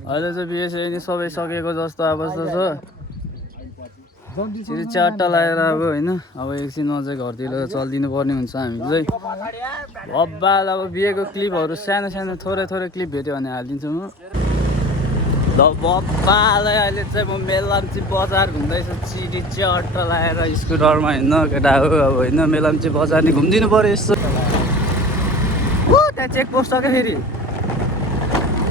अहिले चाहिँ बिहे नि सबै सकेको जस्तो अवस्था छ। फेरि चारवटा लगाएर अब होइन अब एकछिनमा चाहिँ घरतिर चलिदिनु पर्ने हुन्छ हामी चाहिँ। बब्बाल अब बिहेको क्लिपहरू सानो सानो थोरै थोरै क्लिप भेट्यो भने हालिदिन्छु म। ल बब्बालाई अहिले चाहिँ म मेलम्ची बजार घुम्दैछु चिटी चारवटा लगाएर स्कुटरमा हिँड्न केटा हो अब होइन मेलम्ची बजार नि घुमिदिनु पऱ्यो यस्तो। त्यहाँ चेकपोस्ट छ क्या फेरि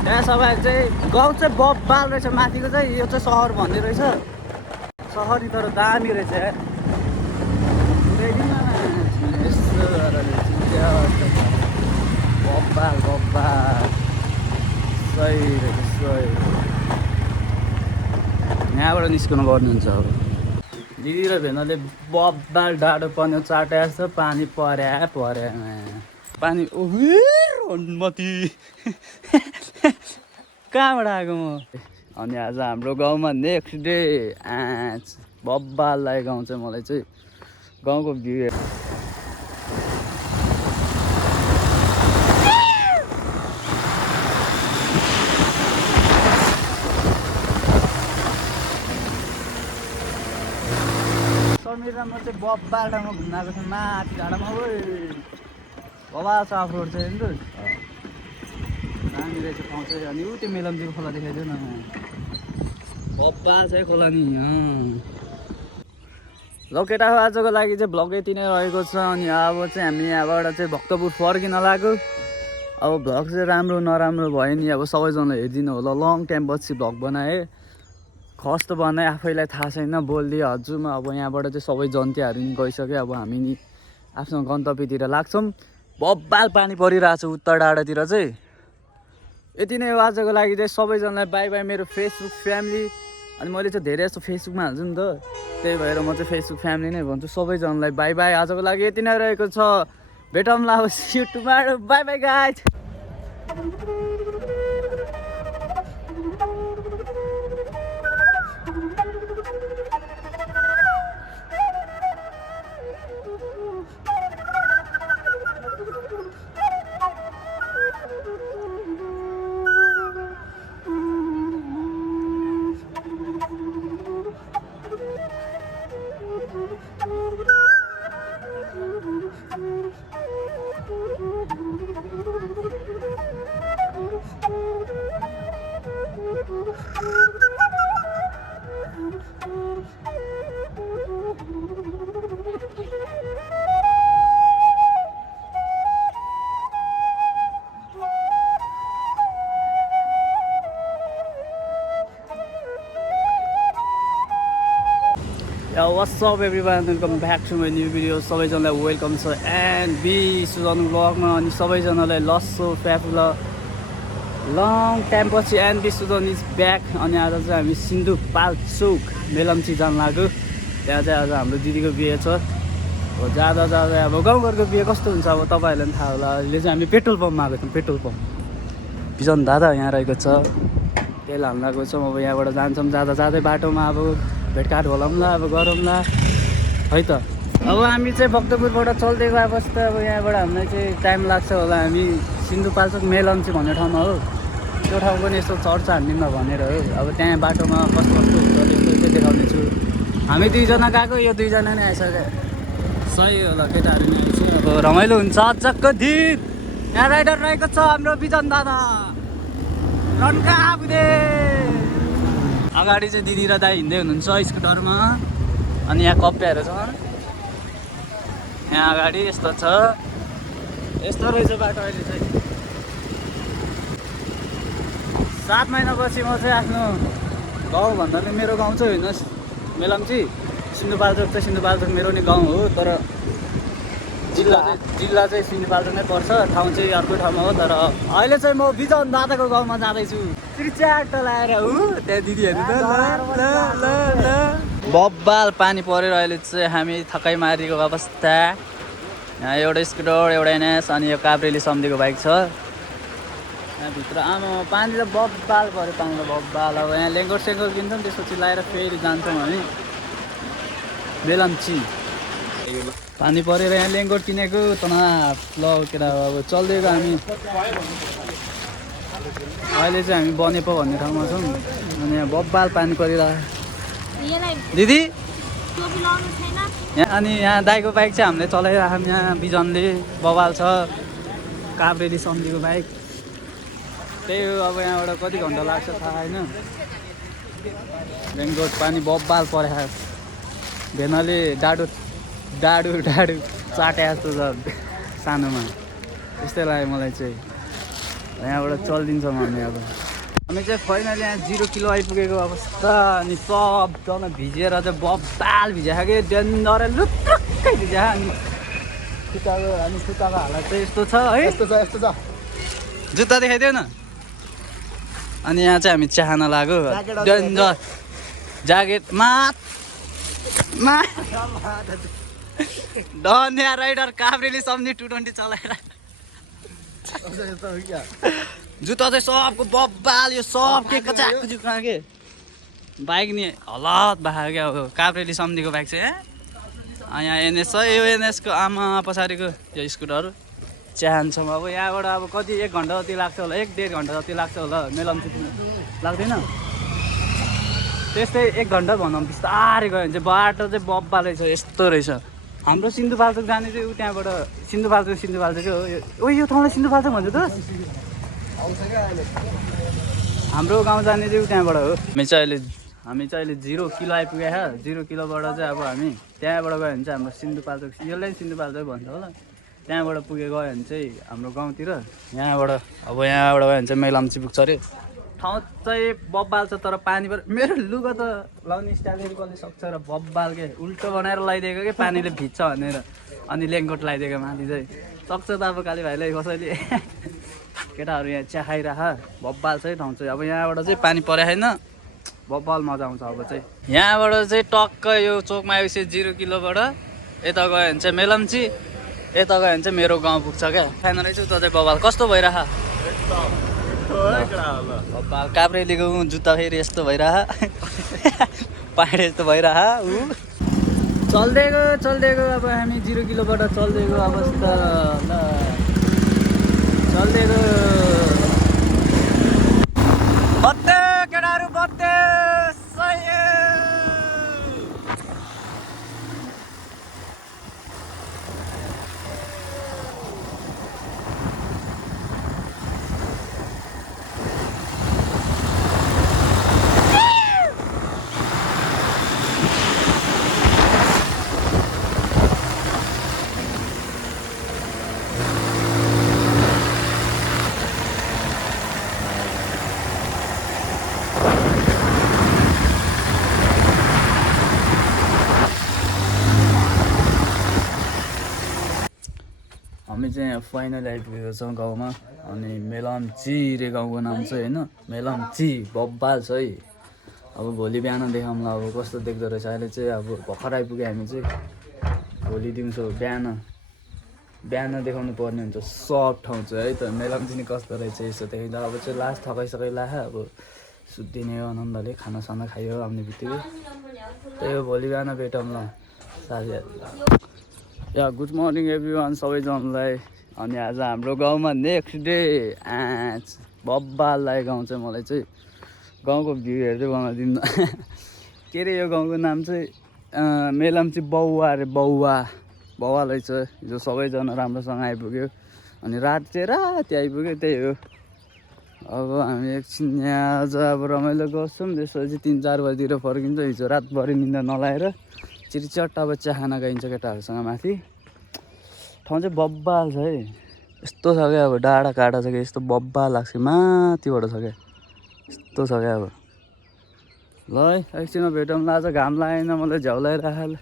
त्यहाँ सबै चाहिँ गाउँ चाहिँ बब्बाल रहेछ माथिको चाहिँ यो चाहिँ सहर भन्ने रहेछ सहरी तर दामी रहेछ बब्बाल बब्बाल सही रहेछ सही यहाँबाट निस्कनु पर्नुहुन्छ अब दिदी र भेनाले बब्बाल डाँडो पन्यो चाट्या छ पानी पर्या पानी ओमती कहाँबाट आएको म अनि आज हाम्रो गाउँमा नेक्स्ट डे बब्बाल लागेको गाउँ चाहिँ मलाई चाहिँ गाउँको भ्यू समीरमा चाहिँ बब्बाल ठाउँमा घुम्न आएको छु माथि डाँडामा बबा छ अफरोड चाहिँ नि दामी रहेछ ठाउँ चाहिँ अनि ऊ त्यो मेलम्चीको खोला देखाइदियो न बब्बा चाहिँ खोला नि ल केटा हो आजको लागि चाहिँ भ्लग यति नै रहेको छ। अनि अब चाहिँ हामी यहाँबाट चाहिँ भक्तपुर फर्किन लाग्यो। अब भ्लग चाहिँ राम्रो नराम्रो भयो नि अब सबैजनाले हेरिदिनु होला लङ टाइम पछि भ्लग बनाएँ कस्तो बनाएँ आफैलाई थाहा छैन बोलिदिएँ हजुरमा। अब यहाँबाट चाहिँ सबै जन्तियाहरू नि गइसक्यो अब हामी नि आफ्नो गन्तव्यतिर लाग्छौँ। बब्बाल पानी परिरहेको छ उत्तर डाँडातिर चाहिँ। यति नै हो आजको लागि चाहिँ सबैजनालाई बाई बाई मेरो फेसबुक फ्यामिली। अनि मैले चाहिँ धेरै जस्तो फेसबुकमा हाल्छु नि त त्यही भएर म चाहिँ फेसबुक फ्यामिली नै भन्छु। सबैजनालाई बाई बाई आजको लागि यति नै रहेको छ भेटौँला अब see you tomorrow bye bye guys. What's up everyone, welcome back to my new video. सबैजनालाई वेलकम छ एन्ड बी सुजाउनु ब्लगमा। अनि सबैजनालाई लस्सो फ्याफुला लङ टाइम पछि एन्ड बी सुजाउनु इज ब्याक। अनि आज चाहिँ हामी सिन्धुपाल्चोक मेलम्ची जान लाग्यो। त्यहाँ चाहिँ आज हाम्रो दिदीको बिहे छ। हो जाँदा जाँदा अब गाउँघरको बिहे कस्तो हुन्छ अब तपाईँहरूलाई पनि थाहा होला। अहिले चाहिँ हामी पेट्रोल पम्पमा आएको छौँ। पेट्रोल पम्प बिजन दादा यहाँ रहेको छ तेल हाल्न गएको छौँ। अब यहाँबाट जान्छौँ जाँदा जाँदै बाटोमा अब भेटघाट होलाउँला अब गरौँला है त। अब हामी चाहिँ भक्तपुरबाट चल्दै गए पछि त अब यहाँबाट हामीलाई चाहिँ टाइम लाग्छ होला। हामी सिन्धुपाल्चोक मेलम्ची भन्ने ठाउँमा हो त्यो ठाउँ पनि यस्तो चर्चा हान्दिनमा भनेर हो। अब त्यहाँ बाटोमा कस्तो कस्तो हुन्छ त्यस्तो चाहिँ देखाउने छु। हामी दुईजना गएको यो दुईजना नै आइसक्यो सही होला केटाहरू नै अब रमाइलो हुन्छ आजको दिन। यहाँ राइडर रहेको छ हाम्रो बिजन दादा रन्का बुदे। अगाडि चाहिँ दिदी र दाइ हिँड्दै हुनुहुन्छ स्कुटरमा। अनि यहाँ कप्याहरू छ यहाँ अगाडि यस्तो छ यस्तो रहेछ बाटो अहिले चाहिँ। 7 महिनापछि म चाहिँ आफ्नो गाउँ भन्दा पनि मेरो गाउँ चाहिँ होइन मेलम्ची सिन्धुपाल्चोक चाहिँ सिन्धुपाल्चोक मेरो नि गाउँ हो तर जिल्ला चाहिँ सिन्धुपाल्चोक नै पर्छ ठाउँ चाहिँ अर्को ठाउँमा हो। तर अहिले चाहिँ म बिजन दादाको गाउँमा जाँदैछु त्रिचाट लगाएर त्यहाँ दिदीहरू बब्बाल पानी परेर अहिले चाहिँ हामी थकाइ मारेको अवस्था। यहाँ एउटा स्कुटर एउटा एनएस अनि यो काभ्रेली सम्धिको बाइक छ यहाँभित्र। आमा पानी त बब्बाल पऱ्यो पानी त बब्बाल। अब यहाँ लेङ्गोर सेङ्गोर किन्छौँ त्यसपछि लगाएर फेरि जान्छौँ हामी मेलम्ची। पानी परेर यहाँ लेङ्गोर किनेको तनाव ल केटा अब चल्दै गयो हामी। अहिले चाहिँ हामी बनेपो भन्ने ठाउँमा छौँ अनि यहाँ बब्बाल पानी परिरहेको दिदी यहाँ अनि यहाँ दाइको बाइक चाहिँ हामीले चलाइरहेको यहाँ बिजनले बबाल छ काभ्रेली सम्झीको बाइक त्यही हो अब यहाँबाट कति घन्टा लाग्छ थाहा छैन मेन रोड पानी बब्बाल परेको भेनाले डाडु डाडु डाडु चाटे जस्तो छ सानोमा त्यस्तै लाग्यो मलाई चाहिँ यहाँबाट चलिदिन्छौँ हामी अब हामी चाहिँ फाइनली यहाँ 0 किलो आइपुगेको अवस्था अनि सबजना भिजेर चाहिँ बब्बाल भिजाएको कि डेन्जर लुत्रुक्कै भिजाएको अनि खुट्टाको हालत चाहिँ यस्तो छ है यस्तो छ जुत्ता देखाइदियो न अनि यहाँ चाहिँ हामी चाहना लाग्यो डेन्जर ज्याकेट धन्या राइडर काभ्रेली सम्झी 220 चलाएर जुत्ता चाहिँ सबको बब्बाल यो सब के कचाको जुत्ता के बाइक नि हलत भएको क्या अब काभ्रेली सम्झीको बाइक चाहिँ यहाँ एनएस छ यो एनएसको आमा पछाडिको यो स्कुटरहरू चाहन्छौँ अब यहाँबाट अब कति 1 घन्टा जति लाग्छ होला 1-1.5 घन्टा जति लाग्छ होला मेलम्ची लाग्दैन त्यस्तै 1 घन्टा भनौँ बिस्तारै गयो भने चाहिँ बाटो चाहिँ बब्बालै छ यस्तो रहेछ हाम्रो सिन्धुपाल्चोक जाने चाहिँ ऊ त्यहाँबाट सिन्धुपाल्चोक हो यो ठाउँलाई सिन्धुपाल्चोक भन्छ त हाम्रो गाउँ जाने चाहिँ ऊ त्यहाँबाट हो हामी चाहिँ अहिले 0 किलो आइपुगेको छ 0 किलोबाट चाहिँ अब हामी त्यहाँबाट गयो भने चाहिँ हाम्रो सिन्धुपाल्चोक यसलाई सिन्धुपाल्चोक भन्छ होला त्यहाँबाट पुगेको गयो भने चाहिँ हाम्रो गाउँतिर यहाँबाट गयो भने चाहिँ मेलम्ची पुग्छ अरे ठाउँ चाहिँ बब्बाल छ तर पानी मेरो लुगा त लाउने स्टाइल कसले सक्छ र बब्बाल के उल्टो बनाएर लगाइदिएको कि पानीले भिज्छ भनेर अनि लेङ्गोट लगाइदिएको माथि चाहिँ सक्छ त अब काली भाइलाई कसैले केटाहरू यहाँ चिया खाइरह बब्बाल चाहिँ ठाउँ चाहिँ अब यहाँबाट चाहिँ पानी परे छैन बब्बाल मजा आउँछ अब चाहिँ यहाँबाट चाहिँ टक्क यो चोकमा आएपछि 0 किलोबाट यता गयो भने चाहिँ मेलम्ची यता गयो भने चाहिँ मेरो गाउँ पुग्छ क्या खान रहेछ उता चाहिँ बब्बाल कस्तो भइरह बब्बाल काभ्रेलीको जुत्ता फेरि यस्तो भइरह पाहाड यस्तो भइरह चल्दिएको अब हामी 0 किलोबाट चल्दिएको अवस्था ल चल्दिएको बत्ते केटाहरू बत्ते हामी चाहिँ यहाँ फाइनल आइपुगेको छौँ गाउँमा अनि मेलम्ची रे गाउँको नाम चाहिँ होइन मेलम्ची बब्बाल छ है अब भोलि बिहान देखाउँला अब कस्तो देख्दो रहेछ अहिले चाहिँ अब भर्खर आइपुग्यो हामी चाहिँ भोलि दिउँसो बिहान देखाउनु पर्ने हुन्छ सब ठाउँ चाहिँ है त मेलम्ची नि कस्तो रहेछ यसो देखाइँदा अब चाहिँ लास्ट थकाइसकै अब सुत्दिने आनन्दले खानासाना खायो आउने बित्तिकै त्यही हो भोलि बिहान भेटौँला साथीहरू या गुड मर्निङ एभ्रिवान सबैजनालाई अनि आज हाम्रो गाउँमा नेक्स्ट डे बब्बाल लागेको गाउँ चाहिँ मलाई चाहिँ गाउँको भ्यू हेर्दै बनाइदिनु के अरे यो गाउँको नाम चाहिँ मेलम्ची बौवा अरे बौवा रहेछ हिजो सबैजना राम्रोसँग आइपुग्यो अनि राति आइपुग्यो त्यही हो अब हामी एकछिन यहाँ आज अब रमाइलो गर्छौँ त्यसपछि 3-4 बजीतिर फर्किन्छ हिजो रातभरि निन्दा नलाएर चिरचट्ट अब चिया खाना गइन्छ केटाहरूसँग माथि ठाउँ चाहिँ बब्बाल छ है यस्तो छ क्या अब डाँडा काँडा छ क्या यस्तो बब्बाल लाग्छ माथिबाट छ क्या यस्तो छ क्या अब ल है एकछिनमा भेटौँला आज घाम लागेन मलाई झ्याउलाइराखेर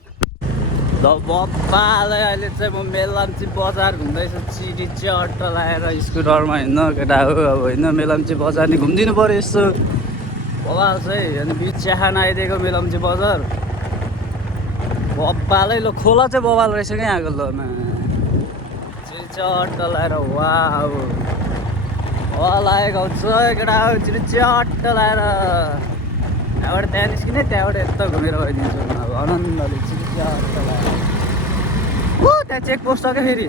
ल बब्बाल अहिले चाहिँ म मेलम्ची बजार घुम्दैछु चिरचट्ट लगाएर स्कुटरमा हिँड्न केटा हो अब होइन मेलम्ची बजार नि घुमिदिनु पऱ्यो यस्तो बब्बाल छ है अनि बिच चिया खाना आइदिएको मेलम्ची बजार बब्बालै ल खोला चाहिँ बब्बाल रहेछ क्या यहाँको ल चिरचट्ट लगाएर वा लागेको हुन्छ केटा चिरचट्ट लगाएर यहाँबाट त्यहाँ निस्किने त्यहाँबाट यस्तो घुमेर गइदिन्छु अब आनन्दले चिरचट्ट लगाएर त्यहाँ चेक पोस्ट छ क्या फेरि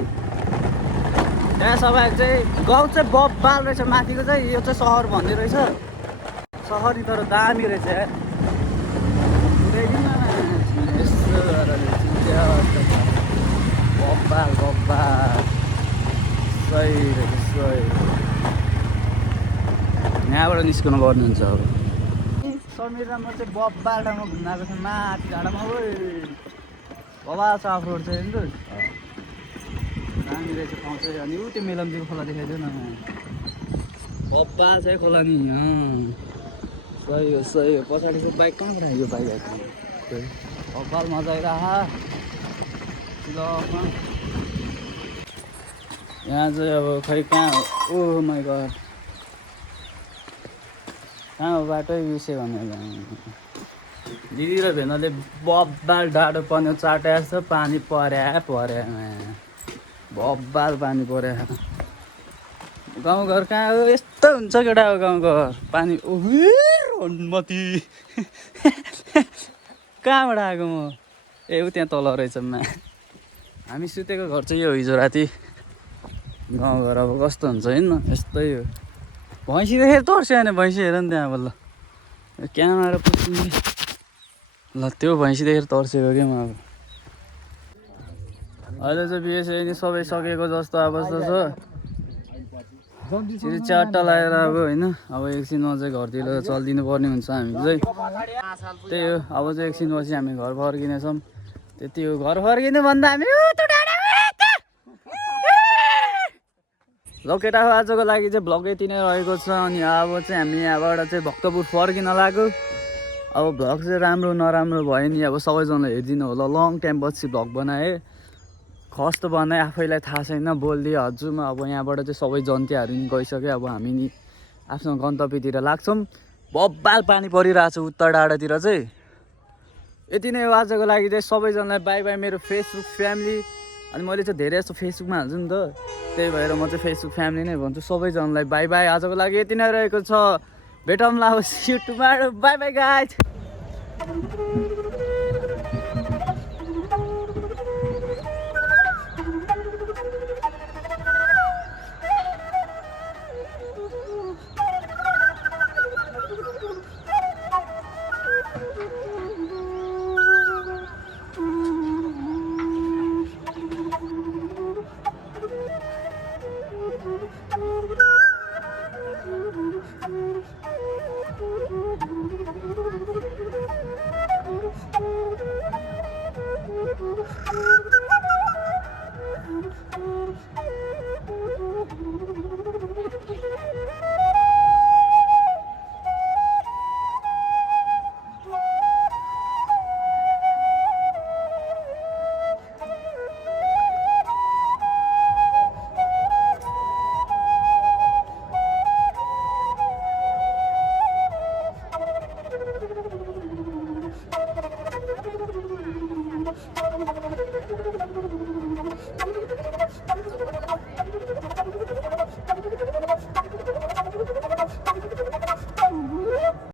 यहाँ सबै चाहिँ गाउँ चाहिँ बब्बाल रहेछ, माथिको चाहिँ यो चाहिँ सहर भन्ने रहेछ। सहरी तर दामी रहेछ यार। बब्बाल बब्बाल सही रहेछ सही। यहाँबाट निस्कनु पर्नुहुन्छ अब। समीर र म चाहिँ बब्बाल ठाउँमा घुम्न आएको छ, माथि डाँडामा। ओ बब्बाल छ अफरोड चाहिँ हेर्नु दामी रहेछ ठाउँ चाहिँ। अनि ऊ त्यो मेलम्चीको खोला देखाइदियो न, बब्बाल चाहिँ खोला नि। सही हो सही हो। पछाडिको बाइक कहाँ पो यो बाइक आएको बब्बाल मजा आइरह। यहाँ चाहिँ अब खै कहाँ हो? ओ माइ गड, कहाँ हो बाटो बिर्सेँ भने। दिदी र भेनाले बब्बाल डाँडो पर्ने चाट्या छ, पानी पर्या बब्बाल पानी पर्या। गाउँघर कहाँ हो? यस्तो हुन्छ केटा हो गाउँघर। पानी मती कहाँबाट आएको म? ए ऊ त्यहाँ तल रहेछ मा। हामी सुतेको घर चाहिँ यो हिजो राति। गाउँघर अब कस्तो हुन्छ होइन, यस्तै हो। भैँसी देखेर तर्स्यो भने भैँसी हेर नि त्यहाँ बल्ल क्यामेरा पुग्ने। ल त्यो भैँसी देखेर तर्सेको क्या म। अब अहिले चाहिँ बिएसए नि सबै सकेको जस्तो अवस्था छ। फेरि चारवटा लगाएर अब होइन, अब एकछिनमा चाहिँ घरतिर चलिदिनु पर्ने हुन्छ हामी चाहिँ। त्यही हो, अब चाहिँ एकछिन पछि हामी घर फर्किनेछौँ। त्यति हो, घर फर्किनु भन्दा हामी ल केटा हो। आजको लागि चाहिँ भ्लग यति नै रहेको छ। अनि अब चाहिँ हामी यहाँबाट चाहिँ भक्तपुर फर्किन लाग्यो। अब भ्लग चाहिँ राम्रो नराम्रो भयो नि, अब सबैजनाले हेरिदिनु होला। लङ टाइम पछि भ्लग बनाएँ, खस्त बनाएँ, आफैलाई थाहा छैन बोलिदिएँ हजुरमा। अब यहाँबाट चाहिँ सबै जन्तियाहरू नि गइसक्यो। अब हामी नि आफ्नो गन्तव्यतिर लाग्छौँ। बब्बाल पानी परिरहेको छ उत्तर डाँडातिर चाहिँ। यति नै हो आजको लागि चाहिँ। सबैजनालाई बाई बाई मेरो फेसबुक फ्यामिली। अनि मैले चाहिँ धेरै जस्तो फेसबुकमा हाल्छु नि त, त्यही भएर म चाहिँ फेसबुक फ्यामिली नै भन्छु। सबैजनालाई बाई बाई। आजको लागि यति नै रहेको छ। भेटौँला अब युट्युबमा। By bye guys. Thank you.